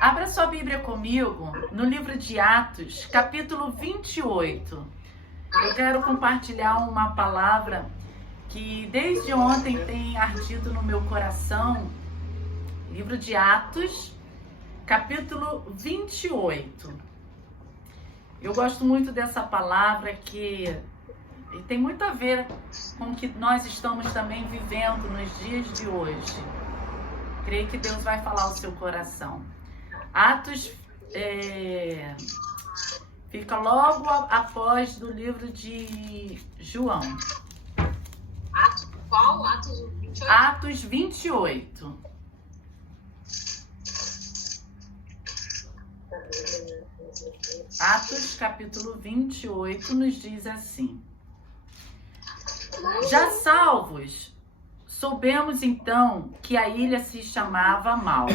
Abra sua Bíblia comigo no livro de Atos, capítulo 28. Eu quero compartilhar uma palavra que desde ontem tem ardido no meu coração. Livro de Atos, capítulo 28. Eu gosto muito dessa palavra que tem muito a ver com o que nós estamos também vivendo nos dias de hoje. Creio que Deus vai falar ao seu coração. Atos fica logo após do livro de João. Atos qual? Atos 28? Atos 28. Atos capítulo 28 nos diz assim: Já salvos, soubemos então que a ilha se chamava Malta.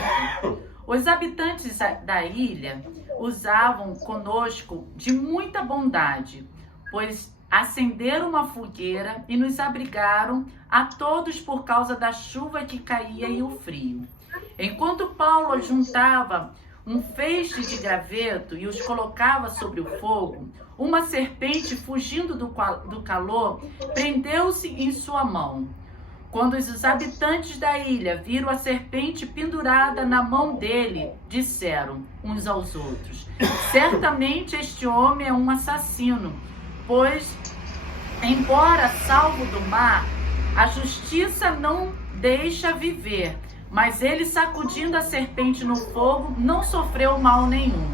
Os habitantes da ilha usavam conosco de muita bondade, pois acenderam uma fogueira e nos abrigaram a todos por causa da chuva que caía e o frio. Enquanto Paulo juntava um feixe de graveto e os colocava sobre o fogo, uma serpente, fugindo do calor, prendeu-se em sua mão. Quando os habitantes da ilha viram a serpente pendurada na mão dele, disseram uns aos outros: Certamente este homem é um assassino, pois, embora salvo do mar, a justiça não deixa viver. Mas ele, sacudindo a serpente no fogo, não sofreu mal nenhum.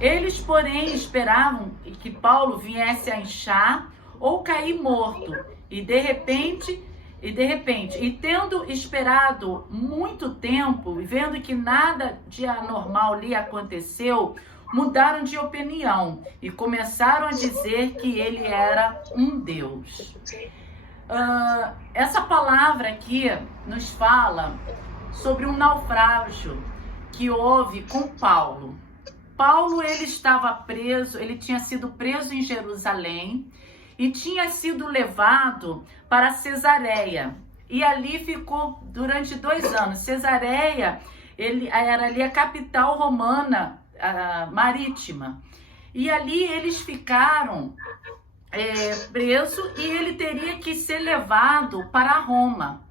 Eles, porém, esperavam que Paulo viesse a inchar ou cair morto. E de repente, tendo esperado muito tempo, e vendo que nada de anormal lhe aconteceu, mudaram de opinião e começaram a dizer que ele era um Deus. Essa palavra aqui nos fala sobre um naufrágio que houve com Paulo. Paulo, ele estava preso, ele tinha sido preso em Jerusalém e tinha sido levado para Cesareia. E ali ficou durante 2 anos. Cesareia, ele era ali a capital romana marítima. E ali eles ficaram presos e ele teria que ser levado para Roma.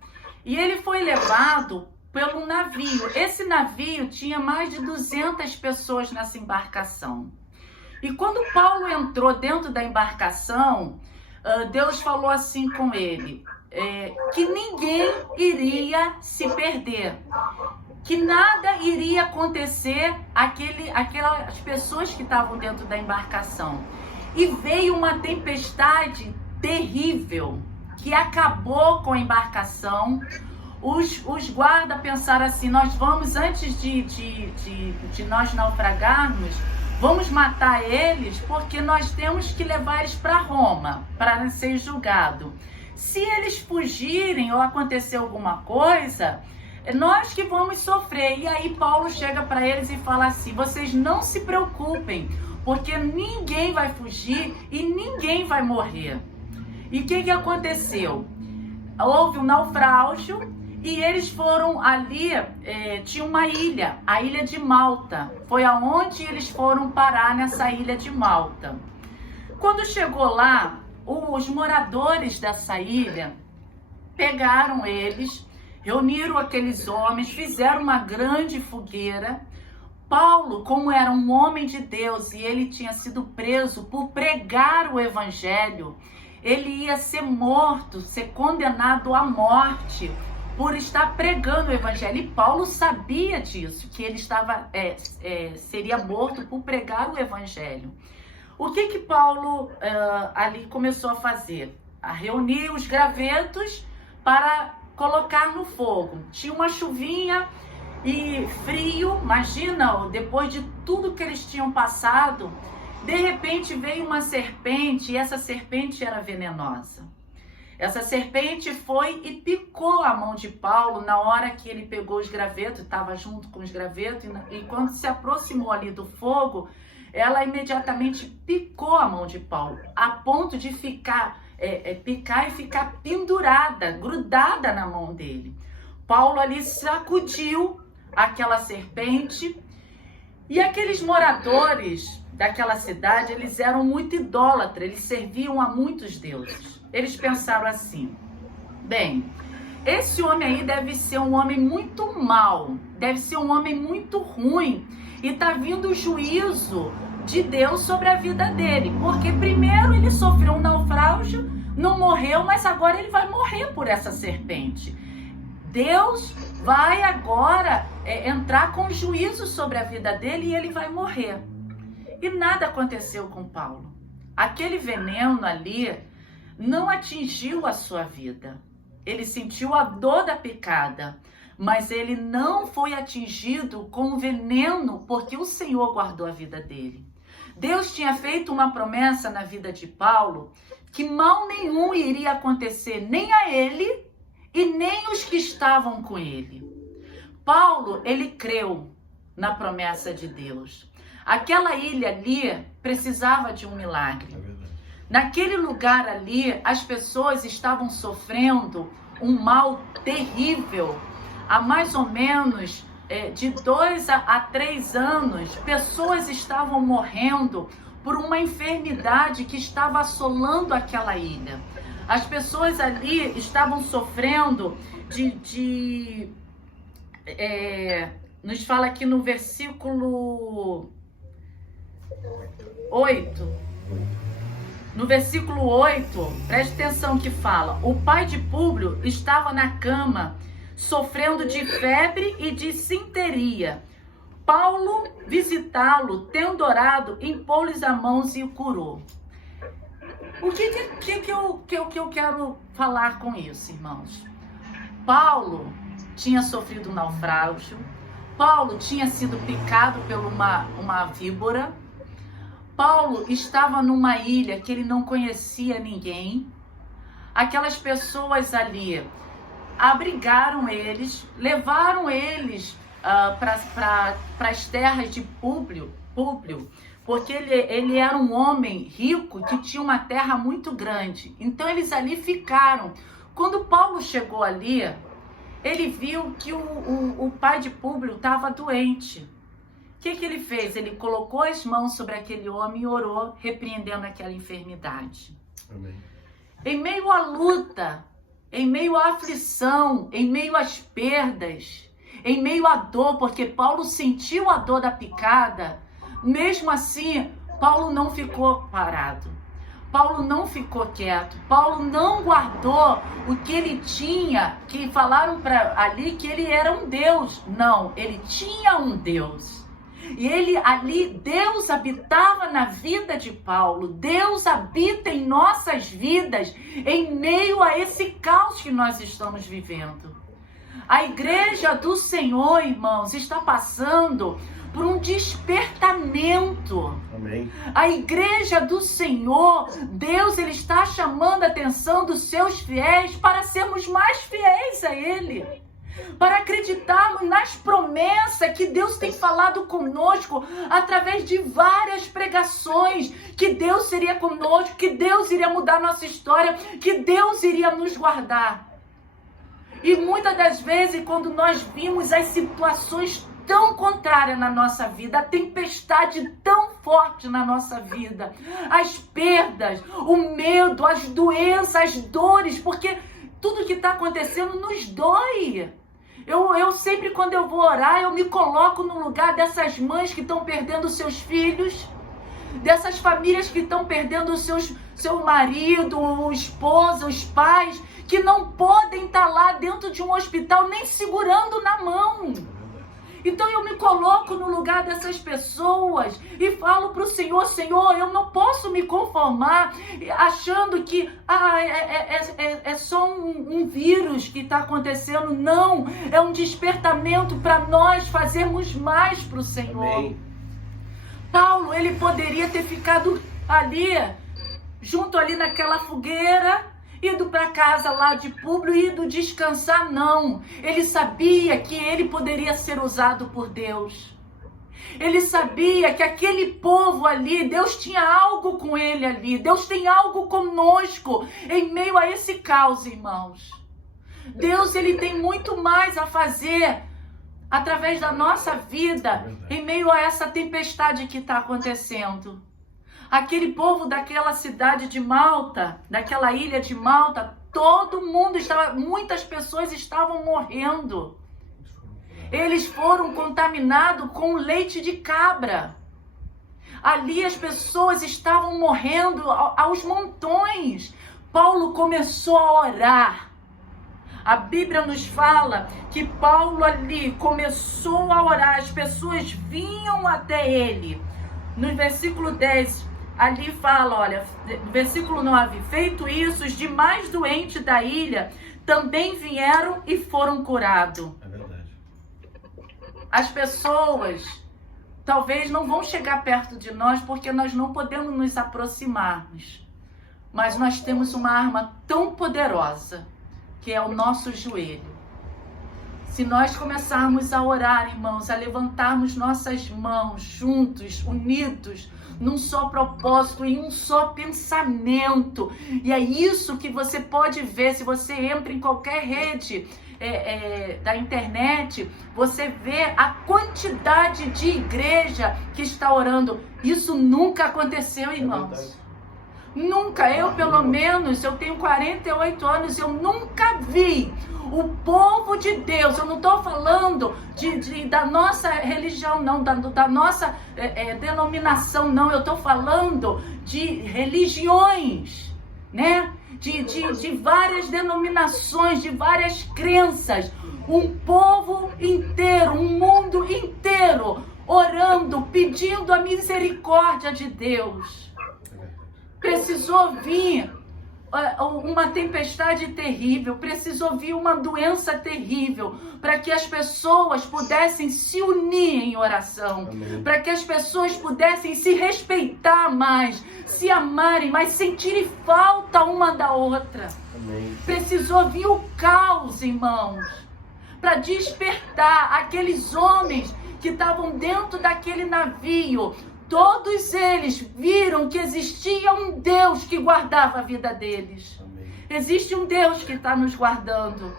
E ele foi levado pelo navio. Esse navio tinha mais de 200 pessoas nessa embarcação. E quando Paulo entrou dentro da embarcação, Deus falou assim com ele, que ninguém iria se perder, que nada iria acontecer aquelas pessoas que estavam dentro da embarcação. E veio uma tempestade terrível que acabou com a embarcação. Os guardas pensaram assim: nós vamos, antes de nós naufragarmos, vamos matar eles, porque nós temos que levar eles para Roma, para ser julgado. Se eles fugirem ou acontecer alguma coisa, nós que vamos sofrer. E aí Paulo chega para eles e fala assim: vocês não se preocupem, porque ninguém vai fugir e ninguém vai morrer. E o que aconteceu? Houve um naufrágio. E eles foram ali, tinha uma ilha, a ilha de Malta. Foi aonde eles foram parar, nessa ilha de Malta. Quando chegou lá, os moradores dessa ilha pegaram eles, reuniram aqueles homens, fizeram uma grande fogueira. Paulo, como era um homem de Deus e ele tinha sido preso por pregar o evangelho, ele ia ser morto, ser condenado à morte por estar pregando o evangelho. E Paulo sabia disso, que ele seria morto por pregar o evangelho. O que Paulo ali começou a fazer? A reunir os gravetos para colocar no fogo. Tinha uma chuvinha e frio, imagina, depois de tudo que eles tinham passado, de repente veio uma serpente, e essa serpente era venenosa. Essa serpente foi e picou a mão de Paulo na hora que ele pegou os gravetos, estava junto com os gravetos, e quando se aproximou ali do fogo, ela imediatamente picou a mão de Paulo, a ponto de picar e ficar pendurada, grudada na mão dele. Paulo ali sacudiu aquela serpente E aqueles moradores daquela cidade, eles eram muito idólatras, eles serviam a muitos deuses. Eles pensaram assim: bem, esse homem aí deve ser um homem muito mau, deve ser um homem muito ruim, e tá vindo o juízo de Deus sobre a vida dele, porque primeiro ele sofreu um naufrágio, não morreu, mas agora ele vai morrer por essa serpente. Deus vai agora entrar com juízo sobre a vida dele e ele vai morrer. E nada aconteceu com Paulo. Aquele veneno ali não atingiu a sua vida. Ele sentiu a dor da picada, mas ele não foi atingido com o veneno, porque o Senhor guardou a vida dele. Deus tinha feito uma promessa na vida de Paulo que mal nenhum iria acontecer, nem a ele e nem os que estavam com ele. Paulo, ele creu na promessa de Deus. Aquela ilha ali precisava de um milagre. Naquele lugar ali, as pessoas estavam sofrendo um mal terrível. Há mais ou menos de 2 a 3 anos, pessoas estavam morrendo por uma enfermidade que estava assolando aquela ilha. As pessoas ali estavam sofrendo nos fala aqui no versículo 8. No versículo 8, preste atenção que fala: o pai de Públio estava na cama, sofrendo de febre e de sinteria. Paulo, visitá-lo, tendo orado, impôs-lhes as mãos e o curou. O que eu quero falar com isso, irmãos? Paulo tinha sofrido um naufrágio. Paulo tinha sido picado por uma víbora. Paulo estava numa ilha que ele não conhecia ninguém. Aquelas pessoas ali abrigaram eles, levaram eles para as terras de Públio, porque ele era um homem rico que tinha uma terra muito grande. Então eles ali ficaram. Quando Paulo chegou ali, ele viu que o pai de Públio estava doente. O que ele fez? Ele colocou as mãos sobre aquele homem e orou, repreendendo aquela enfermidade. Amém. Em meio à luta, em meio à aflição, em meio às perdas, em meio à dor, porque Paulo sentiu a dor da picada, mesmo assim, Paulo não ficou parado. Paulo não ficou quieto. Paulo não guardou o que ele tinha, que falaram ali que ele era um Deus. Não, ele tinha um Deus. E ele ali, Deus habitava na vida de Paulo. Deus habita em nossas vidas em meio a esse caos que nós estamos vivendo. A igreja do Senhor, irmãos, está passando por um despertamento. Amém. A igreja do Senhor, Deus, ele está chamando a atenção dos seus fiéis para sermos mais fiéis a Ele. Para acreditarmos nas promessas que Deus tem falado conosco através de várias pregações, que Deus seria conosco, que Deus iria mudar nossa história, que Deus iria nos guardar. E muitas das vezes, quando nós vimos as situações tão contrárias na nossa vida, a tempestade tão forte na nossa vida, as perdas, o medo, as doenças, as dores, porque tudo que está acontecendo nos dói. Eu sempre, quando eu vou orar, eu me coloco no lugar dessas mães que estão perdendo seus filhos, dessas famílias que estão perdendo seu marido, o esposo, os pais, que não podem estar lá dentro de um hospital nem segurando na mão. Então eu me coloco no lugar dessas pessoas e falo para o Senhor: Senhor, eu não posso me conformar achando que é só um vírus que está acontecendo. Não, é um despertamento para nós fazermos mais para o Senhor. Amém. Paulo, ele poderia ter ficado ali, junto ali naquela fogueira, ido para casa lá de Públio, ido descansar. Não, ele sabia que ele poderia ser usado por Deus. Ele sabia que aquele povo ali, Deus tinha algo com ele ali. Deus tem algo conosco em meio a esse caos, irmãos. Deus, ele tem muito mais a fazer através da nossa vida, em meio a essa tempestade que está acontecendo. Aquele povo daquela cidade de Malta, daquela ilha de Malta, muitas pessoas estavam morrendo. Eles foram contaminados com leite de cabra. Ali as pessoas estavam morrendo aos montões. Paulo começou a orar. A Bíblia nos fala que Paulo ali começou a orar. As pessoas vinham até ele. No versículo 10, ali fala, olha, versículo 9. Feito isso, os demais doentes da ilha também vieram e foram curados. É verdade. As pessoas talvez não vão chegar perto de nós porque nós não podemos nos aproximarmos. Mas nós temos uma arma tão poderosa, que é o nosso joelho. Se nós começarmos a orar, irmãos, a levantarmos nossas mãos juntos, unidos, num só propósito, em um só pensamento. E é isso que você pode ver, se você entra em qualquer rede da internet, você vê a quantidade de igreja que está orando. Isso nunca aconteceu, irmãos. Nunca, eu pelo menos, eu tenho 48 anos, eu nunca vi o povo de Deus, eu não estou falando da nossa religião não, da nossa denominação não, eu estou falando de religiões, né? De várias denominações, de várias crenças, um povo inteiro, um mundo inteiro, orando, pedindo a misericórdia de Deus. Precisou vir uma tempestade terrível, precisou vir uma doença terrível, para que as pessoas pudessem se unir em oração, para que as pessoas pudessem se respeitar mais, se amarem mais, sentirem falta uma da outra. Amém. Precisou vir o caos, irmãos, para despertar aqueles homens que estavam dentro daquele navio. Todos eles viram que existia um Deus que guardava a vida deles. Amém. Existe um Deus que está nos guardando.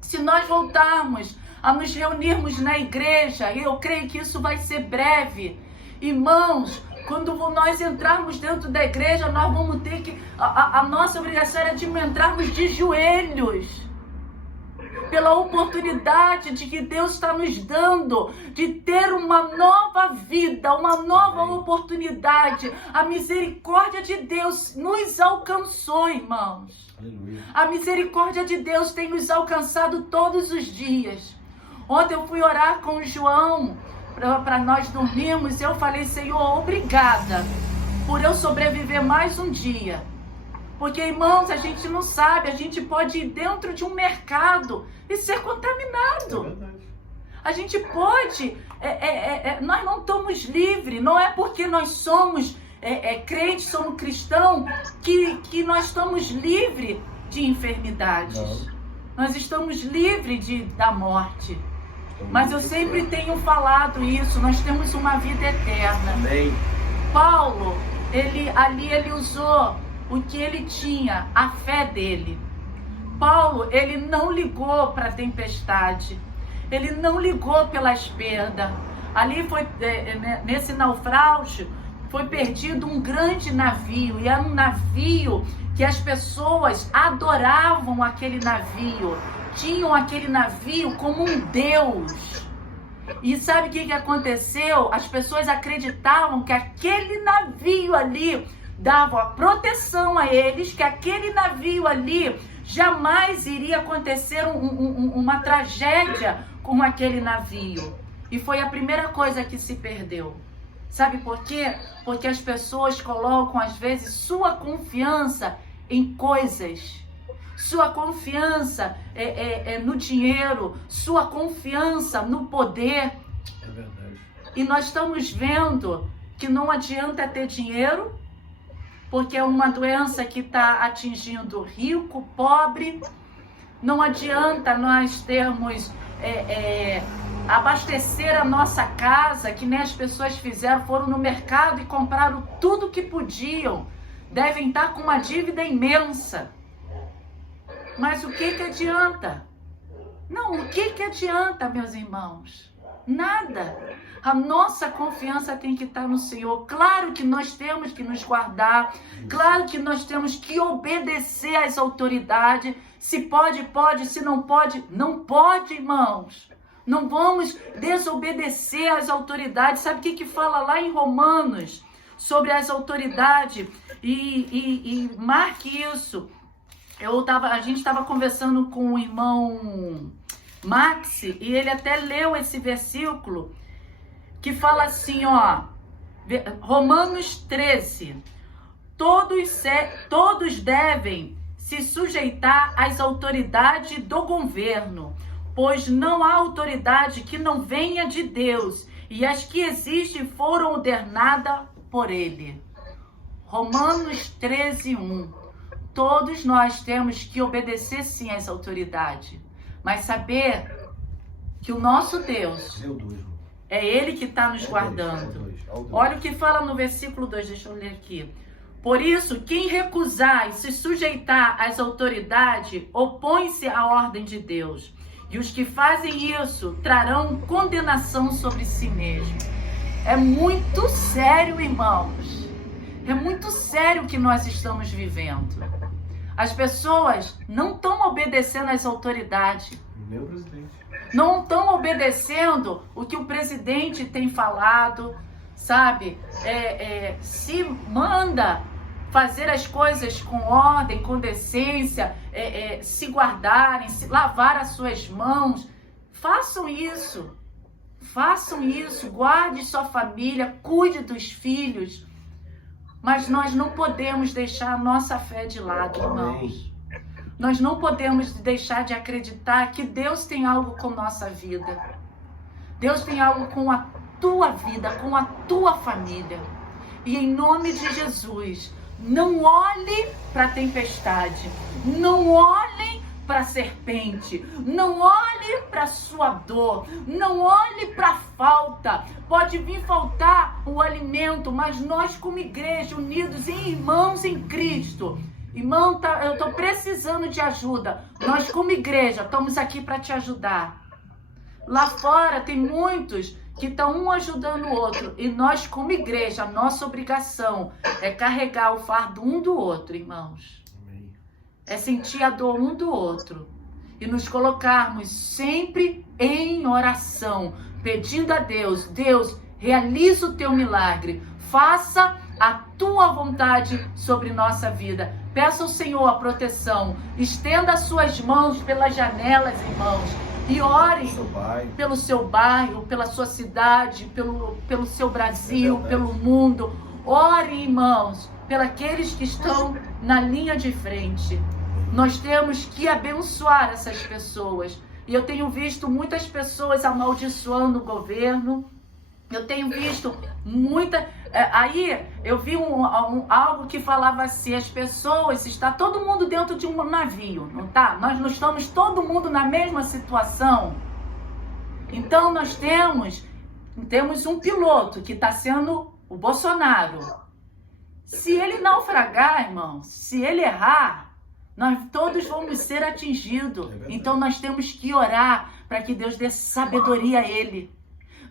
Se nós voltarmos a nos reunirmos na igreja, eu creio que isso vai ser breve. Irmãos, quando nós entrarmos dentro da igreja, nós vamos ter que... A nossa obrigação é de entrarmos de joelhos. Pela oportunidade de que Deus está nos dando de ter uma nova vida, uma nova oportunidade. A misericórdia de Deus nos alcançou, irmãos. Aleluia. A misericórdia de Deus tem nos alcançado todos os dias. Ontem eu fui orar com o João para nós dormirmos. Eu falei, Senhor, obrigada por eu sobreviver mais um dia. Porque, irmãos, a gente não sabe, a gente pode ir dentro de um mercado e ser contaminado. É verdade. A gente pode, nós não estamos livres, não é porque nós somos crentes, somos cristãos, que nós estamos livres de enfermidades. Não. Nós estamos livres da morte. Mas eu sempre tenho falado isso, nós temos uma vida eterna. Amém. Paulo, ele usou o que ele tinha, a fé dele. Paulo, ele não ligou para a tempestade, ele não ligou pelas perdas. Ali foi, nesse naufrágio, foi perdido um grande navio, e era um navio que as pessoas adoravam aquele navio, tinham aquele navio como um Deus. E sabe o que aconteceu? As pessoas acreditavam que aquele navio ali dava proteção a eles, que aquele navio ali jamais iria acontecer uma tragédia com aquele navio. E foi a primeira coisa que se perdeu. Sabe por quê? Porque as pessoas colocam, às vezes, sua confiança em coisas. Sua confiança no dinheiro, sua confiança no poder. É verdade. E nós estamos vendo que não adianta ter dinheiro, porque é uma doença que está atingindo rico, pobre. Não adianta nós termos, abastecer a nossa casa, que nem as pessoas fizeram, foram no mercado e compraram tudo que podiam. Devem estar com uma dívida imensa. Mas o que adianta? Não, o que adianta, meus irmãos? Nada. A nossa confiança tem que estar no Senhor. Claro que nós temos que nos guardar. Claro que nós temos que obedecer às autoridades. Se pode, pode. Se não pode, não pode, irmãos. Não vamos desobedecer às autoridades. Sabe o que fala lá em Romanos sobre as autoridades? E marque isso. A gente estava conversando com o irmão Max e ele até leu esse versículo que fala assim, ó, Romanos 13, todos devem se sujeitar às autoridades do governo, pois não há autoridade que não venha de Deus, e as que existem foram ordenadas por ele. Romanos 13, 1. Todos nós temos que obedecer sim às autoridades, mas saber que o nosso Deus é Ele que está nos guardando. Olha o que fala no versículo 2, deixa eu ler aqui. Por isso, quem recusar e se sujeitar às autoridades, opõe-se à ordem de Deus. E os que fazem isso trarão condenação sobre si mesmos. É muito sério, irmãos. É muito sério o que nós estamos vivendo. As pessoas não estão obedecendo às autoridades. Nem o presidente. Não estão obedecendo o que o presidente tem falado, sabe? Se manda fazer as coisas com ordem, com decência, se guardarem, se lavar as suas mãos. Façam isso. Façam isso. Guarde sua família, cuide dos filhos. Mas nós não podemos deixar a nossa fé de lado, irmãos. Nós não podemos deixar de acreditar que Deus tem algo com nossa vida. Deus tem algo com a tua vida, com a tua família. E em nome de Jesus, não olhe para a tempestade. Não olhem para a serpente. Não olhe para a sua dor. Não olhe para a falta. Pode vir faltar o alimento, mas nós como igreja, unidos em irmãos em Cristo. Irmão, eu estou precisando de ajuda. Nós como igreja estamos aqui para te ajudar. Lá fora tem muitos que estão um ajudando o outro. E nós como igreja, a nossa obrigação é carregar o fardo um do outro, irmãos. É sentir a dor um do outro. E nos colocarmos sempre em oração, pedindo a Deus, Deus, realiza o teu milagre. Faça a tua vontade sobre nossa vida. Peça ao Senhor a proteção. Estenda as suas mãos pelas janelas, irmãos. E ore pelo seu bairro, pela sua cidade, pelo seu Brasil, pelo mundo. Ore, irmãos, pelos que estão na linha de frente. Nós temos que abençoar essas pessoas. E eu tenho visto muitas pessoas amaldiçoando o governo. Eu tenho visto muita... Aí eu vi algo que falava assim, as pessoas, está todo mundo dentro de um navio, não tá? Nós não estamos todo mundo na mesma situação. Então nós temos um piloto que está sendo o Bolsonaro. Se ele naufragar, irmão, se ele errar, nós todos vamos ser atingidos. Então nós temos que orar para que Deus dê sabedoria a ele.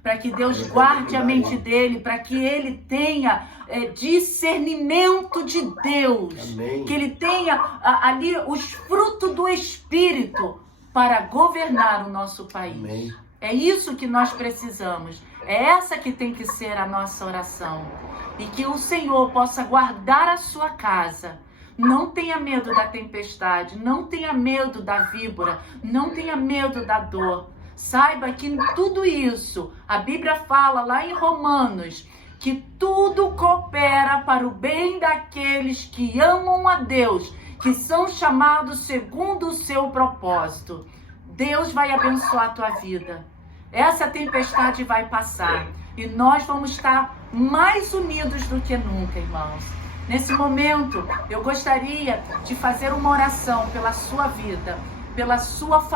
Para que Deus guarde a mente dele, para que ele tenha discernimento de Deus. Amém. Que ele tenha ali os frutos do Espírito para governar o nosso país. Amém. É isso que nós precisamos. É essa que tem que ser a nossa oração. E que o Senhor possa guardar a sua casa. Não tenha medo da tempestade, não tenha medo da víbora, não tenha medo da dor. Saiba que em tudo isso, a Bíblia fala lá em Romanos, que tudo coopera para o bem daqueles que amam a Deus, que são chamados segundo o seu propósito. Deus vai abençoar a tua vida. Essa tempestade vai passar e nós vamos estar mais unidos do que nunca, irmãos. Nesse momento, eu gostaria de fazer uma oração pela sua vida, pela sua família.